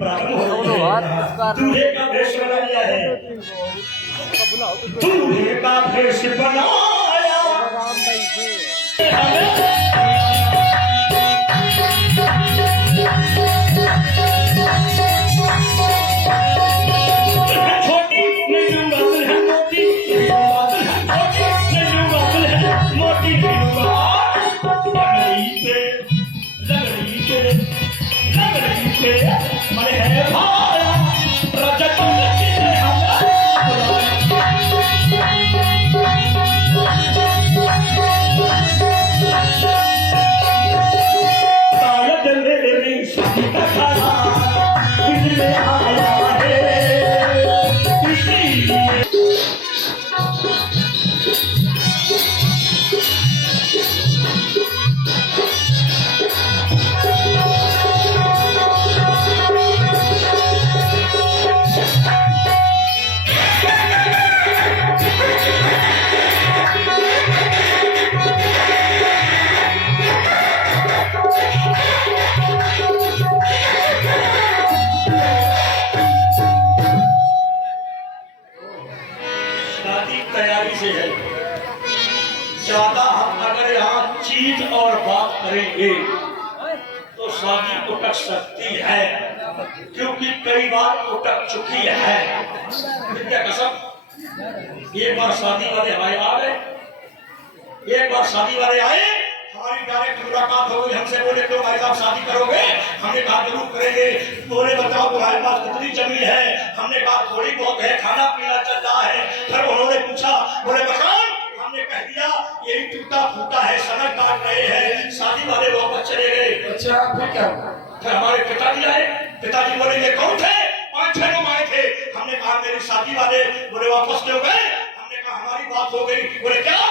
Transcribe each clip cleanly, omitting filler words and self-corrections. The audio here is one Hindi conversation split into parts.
प्रारंभ हो गया। दूल्हे का भेष बना लिया है, दूल्हे का भेष बनाया छोटी नहीं बादल है मोटी, बादल है छोटी नहीं बादल है मोटी, लगड़ी पे मरे है भाया रजत शायद मेरी शादी का खाना इसमें आया है, इसीलिए तैयारी से है। ज्यादा हम अगर यहाँ चीज और बात करेंगे तो शादी उटक सकती है, क्योंकि कई बार उटक चुकी है। क्या कसम, एक बार शादी वाले हमारे आ गए, एक बार शादी वाले आए, हमारी डायरेक्ट मुलाकात हो गई, हमसे बोले क्यों भाई साहब शादी करोगे? हमने कहा जरूर करेंगे। बोले बताओ तुम्हारे पास कितनी जमीन है? हमने कहा थोड़ी बहुत है, खाना पीना चल रहा है। फिर उन्होंने पूछा, बोले मकान? हमने कह दिया यही टूटा फूटा है, सड़क काट रहे हैं। शादी वाले वापस चले गए। अच्छा फिर क्या? फिर हमारे पिताजी आए, पिताजी बोले ये कौन थे? 5-6 लोग आए थे। हमने कहा मेरी शादी वाले। बोले वापस क्यों गए? हमने कहा हमारी बात हो गई। बोले क्या?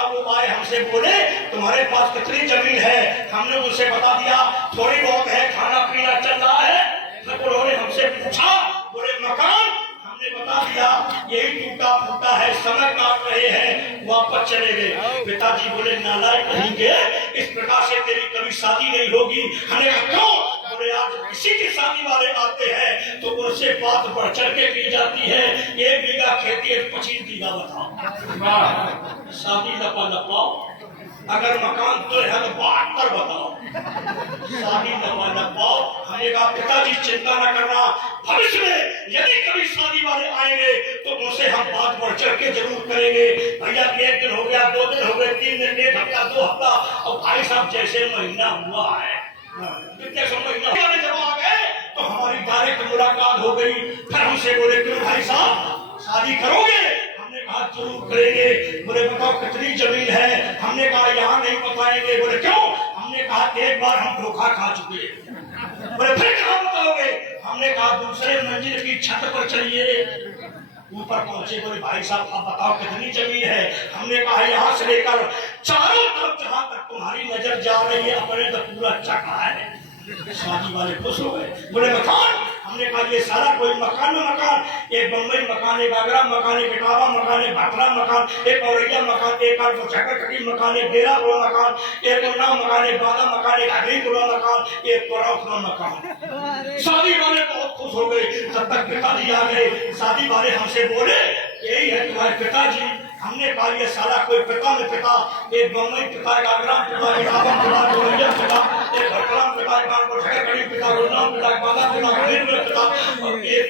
वो आए, हमसे बोले तुम्हारे पास कितनी जमीन है? हमने उनसे बता दिया थोड़ी बहुत है, खाना पीना चल रहा है। फिर उन्होंने हमसे पूछा, बोले मकान? हमने बता दिया यही टूटा फूटा है, समय काट रहे हैं, वापस चले गए। पिताजी बोले नालायक कहेंगे, इस प्रकार से तेरी कभी शादी नहीं होगी। हमने कहा क्यों? बोले आज किसी की शादी वाले आते हैं तो उनसे बात बढ़ चढ़ के की जाती है। 1 बीघा खेती है, 25 बीघा बताओ। शादी लपा लपाओ, अगर मकान तो है तो 72 बताओ। शादी लपा लपाओ। हमने कहा पिताजी चिंता न करना, भविष्य में यदि कभी शादी वाले आएंगे तो उनसे हम बात बढ़ चढ़ के जरूर करेंगे। भैया 1 दिन हो गया, 2 दिन हो गए, 3 दिन, 1 हफ्ता, 2 हफ्ता, और भाई साहब जैसे महीना हुआ है, महीना जब आ गए तो हमारी डायरेक्ट मुलाकात हो गई। फिर हमसे बोले क्यों भाई साहब शादी करोगे? हमने कहा जरूर करेंगे। बोले बताओ कितनी जमीन है? हमने कहा यहाँ नहीं बताएंगे। बोले क्यों? हमने कहा एक बार हम धोखा खा चुके। बोले फिर कहाँ बताओगे? हमने कहा दूसरे मंजिल की छत पर चलिए। ऊपर पहुंचे, बोले भाई साहब अब बताओ कितनी जमीन है? हमने कहा यहाँ से लेकर चारों तरफ जहाँ तक तुम्हारी नजर जा रही है अपने तो पूरा चका है। शादी वाले खुश हो गए। बोले मकान? हमने कहा ये सारा कोई मकान में मकान, एक बम्बई मकान, एक आगरा मकान, एक इटावा मकान, एक भाखड़ा मकान, एक औरैया मकान, एक झकरकटी मकान, एक डेरापुरा मकान, एक उन्नाव मकान, एक बादा मकान, एक हरीपुरा मकान, एक पड़ौखा मकान। शादी वाले बहुत खुश हो गए। जब तक पिताजी आ गए, शादी वाले हमसे बोले यही है तुम्हारे पिताजी। हमने कहा ये सारा कोई पिता में पिता, एक बम्बई पिता, एक आगरा पिता, एक इटावा पिता, एक औरैया पिता, एक भाखड़ा पिता, एक झकरकटी पिता, एक उन्नाव पिता, एक बादा पिता, और एक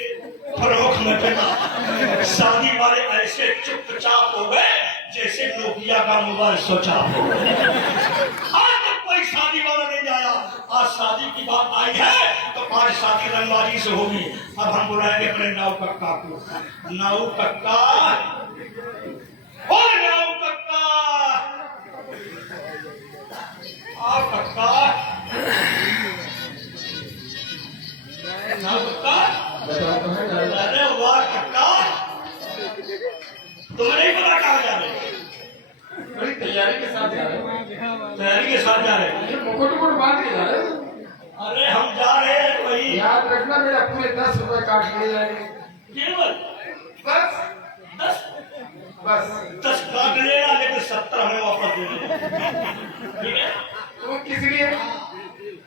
फरोख में पिता। शादी वाले ऐसे चुपचाप हो गए जैसे नोकिया का मोबाइल सोचा हो। आज तक कोई शादी वाला नहीं आया। आज शादी की बात आई है तो आज शादी रंगबाजी से होगी। अब हम बुलाएंगे अपने नाऊ कक्का को। नाऊ कक्का, और नाऊ कक्का, आओ कक्का, नाऊ कक्का। अरे वाह कक्का, तुम्हें नहीं पता कहाँ जा रहे? बड़ी तैयारी के साथ जा रहे हैं। तैयारी के साथ जा रहे हैं? मुकुट बांध के जा रहे हैं। अरे हम जा रहे हैं वही। याद रखना मेरा पूरे 10 रुपए काट के जाएंगे। केवल बस 10? बस 10 काट लेना, लेकिन 70 हमें वापस दे देना। ठीक है? वो किस लिए?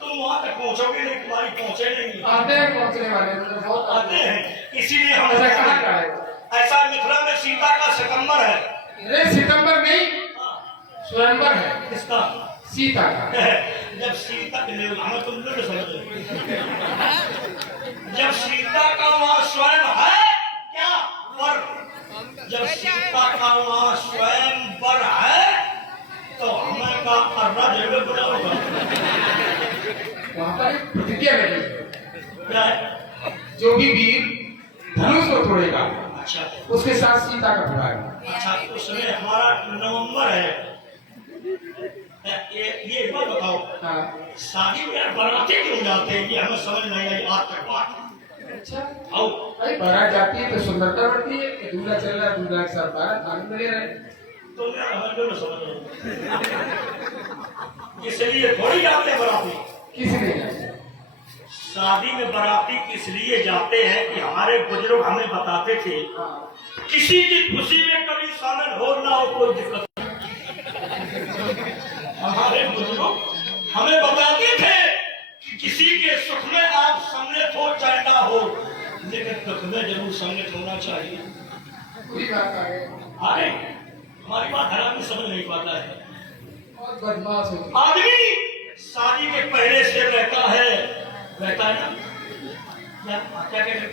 तुम वहां तक पहुंचोगे नहीं, तुम्हारी पहुंचे नहीं। आते हैं पहुंचने वाले तो बहुत आते हैं, इसीलिए हम ऐसा कहाँ का है? ऐसा मिथिला में सीता का सितंबर है। अरे सितंबर नहीं, स्वयंवर है। किसका? सीता का। जब सीता हमें तुम लोग समझ, जब सीता का वहां स्वयं है क्या वर, जब सीता का वहां स्वयं वर है तो हमें का करना जरूर बना होगा। वहाँ पर एक प्रतिज्ञा लगी है, क्या है? जो भी वीर धनुष को तोड़ेगा अच्छा उसके साथ सीता का विवाह है। अच्छा, उस समय हमारा नवंबर है। ये एक बात बताओ, हाँ। शादी में यार बाराती क्यों जाते हैं? ये हमें समझ नहीं आई आज तक बात। अच्छा, आओ अरे बारात जाती है तो सुंदरता बढ़ती है कि दूल्हा चल रहा है, दूल्हा के साथ बारात आनंद ले रहे हैं। तो यार हमें दोनों समझ लो, इसलिए थोड़ी जाते हैं बाराती। किसी ने नहीं। शादी में बाराती इसलिए जाते हैं कि हमारे बुजुर्ग हमें बताते थे हाँ। किसी की खुशी में कभी शामिल हो ना हो कोई दिक्कत। हमारे बुजुर्ग हमें बताते थे कि किसी के सुख में आप सम्मिलित हो चाहे ना हो, लेकिन दुख में जरूर सम्मिलित होना चाहिए। कोई बात आ गई। अरे हमारी बात हर आदमी समझ नहीं पाता है। बहुत बदमाश होती आदमी शादी के पहले से रहता है ना, क्या कहते हैं?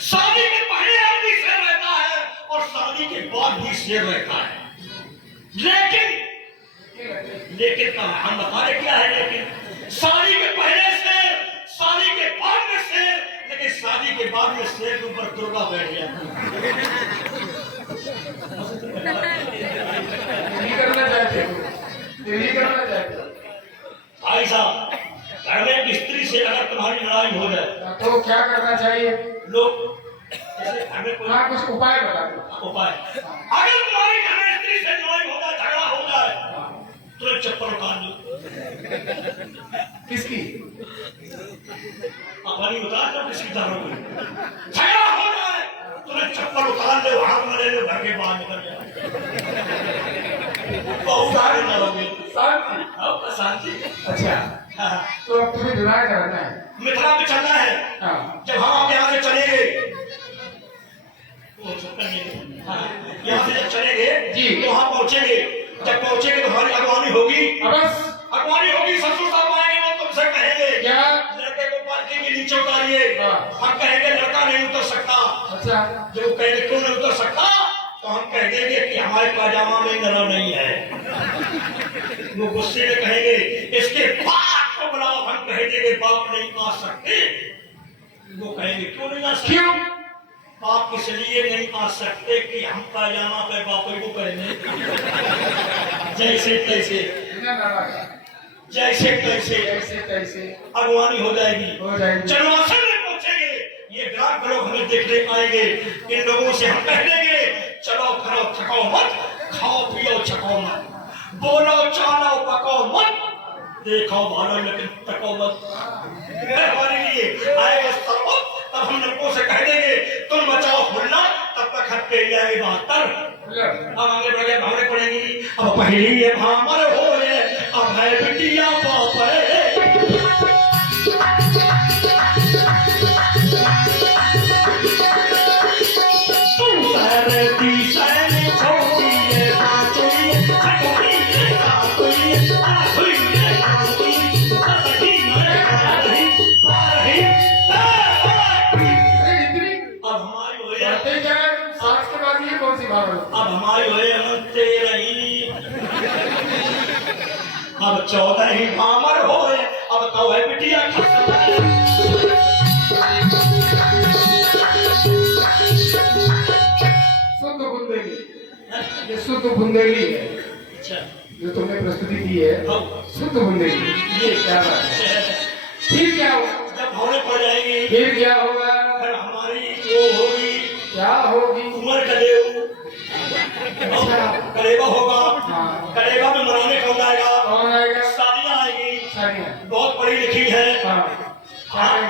शादी के पहले आदमी से रहता है और शादी के बाद भी शेर रहता है। लेकिन हम बता रहे क्या है, लेकिन शादी के पहले शेर, शादी के बाद में शेर, लेकिन शादी के बाद में शेर के ऊपर दुर्गा बैठ गया। नहीं करना चाहते हो, नहीं करना चाहते हो। भाई साहब, घर में एक स्त्री से अगर तुम्हारी लड़ाई हो जाए तो क्या करना चाहिए? लोग जैसे घर में कोई हाँ, कुछ उपाय बता दो। उपाय, अगर तुम्हारी घर में स्त्री से लड़ाई हो जाए, झगड़ा हो जाए, तुरंत चप्पल उतार लो। किसकी? अपनी उतार लो, किसकी उतारो? झगड़ा हो जाए तुरंत चप्पल उतार लो, हाथ में ले लो, घर के बाहर निकल जाओ। बहुत सारे लोग शांति। अच्छा, हाँ, तो अब तुम्हें विवाह करना है। मिथिला में चलना है। हाँ। जब हम यहाँ से चलेंगे, यहाँ से जब चलेंगे जी, तो वहाँ पहुँचेंगे। जब पहुँचेंगे तो हमारी अगवानी होगी। बस अगवानी होगी, ससुर साहब आएंगे, वो तुमसे कहेंगे क्या? लड़के को पालकी के नीचे उतारिए। हाँ। हम कहेंगे लड़का नहीं उतर सकता। अच्छा, जब वो कहेंगे क्यों नहीं उतर सकता, तो हम कह देंगे कि हमारे पाजामा में नरम नहीं है। वो गुस्से में कहेंगे इसके बाप को बुलाओ। हम कह देंगे बाप नहीं आ सकते। वो कहेंगे क्यों नहीं आ सकते? क्यों? बाप इसलिए नहीं आ सकते कि हम पाजामा पे बापू को पहने। जैसे तैसे, जैसे तैसे कैसे कैसे अगवानी हो जाएगी। हो जाएगी। जनवासन में पहुंचेंगे, ये ग्राहक लोग हमें देखने आएंगे। इन लोगों से हम कह देंगे चलो खरो थको मत, खाओ पियो छको मत, बोलो चालो पको मत, देखो भालो लेकिन तको मत। हमारे लिए आएगा सरबत, तब हम लड़कों से कह देंगे तुम बचाओ खुलना, तब तक हट के जाएगी 72। अब आगे बढ़ गए, भावने पड़ेंगी। अब पहली ये भामर हो है, अब है बिटिया बाप है। तू सहरती सहने छोटी है, पाँचोई है, छठोई है, सातोई है, आठोई है, नौवीं है, दसवीं है, बारहवीं, अरे इतनी अब हमारी हो है, बढ़ते क्या है? 60 के बाद ये कौन सी बात है? अब हमारी हो है 13 अब 14 ही भामर हो है, अब तो है बिटिया खसरा। शुद्ध बुंदेली, ये शुद्ध बुंदेली है अच्छा, जो तुमने प्रस्तुति की है। हाँ। शुद्ध बुंदेली, ये क्या बात है? फिर क्या होगा? जब भावने पड़ जाएंगी फिर क्या होगा? फिर हमारी वो होगी क्या होगी? उमर कलेऊ, अच्छा, कलेवा होगा। हाँ। कलेवा में मनाने कौन आएगा? कौन आएगा? शादियाँ आएगी। सानिया। बहुत पढ़ी लिखी है। हाँ।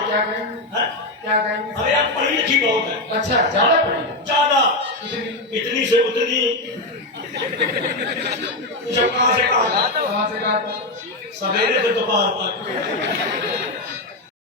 क्या कहेंगे? हैं? क्या कहेंगे? अरे यार पढ़ी लिखी बहुत है, अच्छा, ज्यादा पड़ी? ज्यादा, इतनी? इतनी से उतनी। जब कहाँ से कहा? कहाँ से कहा? सवेरे से दोपहर तक